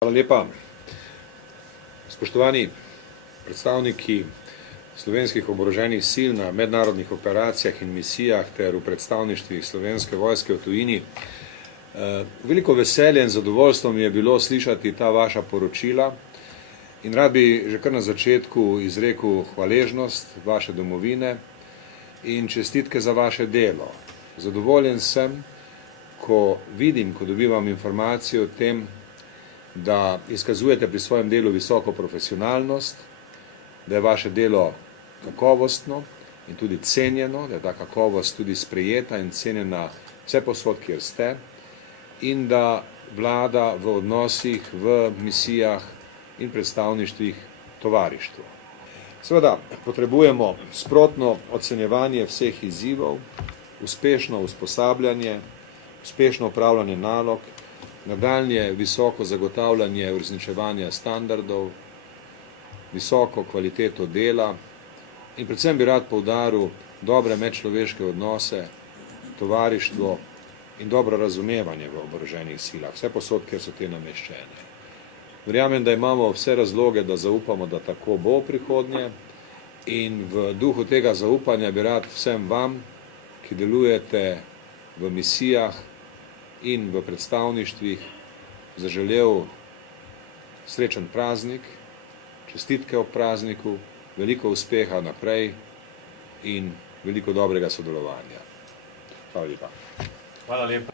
Hvala lepa. Spoštovani predstavniki slovenskih oboroženih sil na mednarodnih operacijah in misijah ter v predstavništvih Slovenske vojske v tujini. Veliko veselje in zadovoljstvo mi je bilo slišati ta vaša poročila in rad bi že kar na začetku izrekel hvaležnost vaše domovine in čestitke za vaše delo. Zadovoljen sem, ko vidim, ko dobivam informacije o tem, da izkazujete pri svojem delu visoko profesionalnost, da je vaše delo kakovostno in tudi cenjeno, da je ta kakovost tudi sprejeta in cenjena vse posod, kjer ste, in da vlada v odnosih, v misijah in predstavništvih tovarištvo. Seveda potrebujemo sprotno ocenjevanje vseh izzivov, uspešno usposabljanje, uspešno upravljanje nalog, nadaljnje visoko zagotavljanje uresničevanja standardov, visoko kvaliteto dela in predvsem bi rad poudaril dobre medčloveške odnose, tovarištvo in dobro razumevanje v oboroženih silah, vse posod, kjer so te nameščene. Verjamem, da imamo vse razloge, da zaupamo, da tako bo v prihodnje in v duhu tega zaupanja bi rad vsem vam, ki delujete v misijah in v predstavništvih, zaželel srečen praznik, čestitke ob prazniku, veliko uspeha naprej in veliko dobrega sodelovanja. Hvala lepa. Hvala lepa.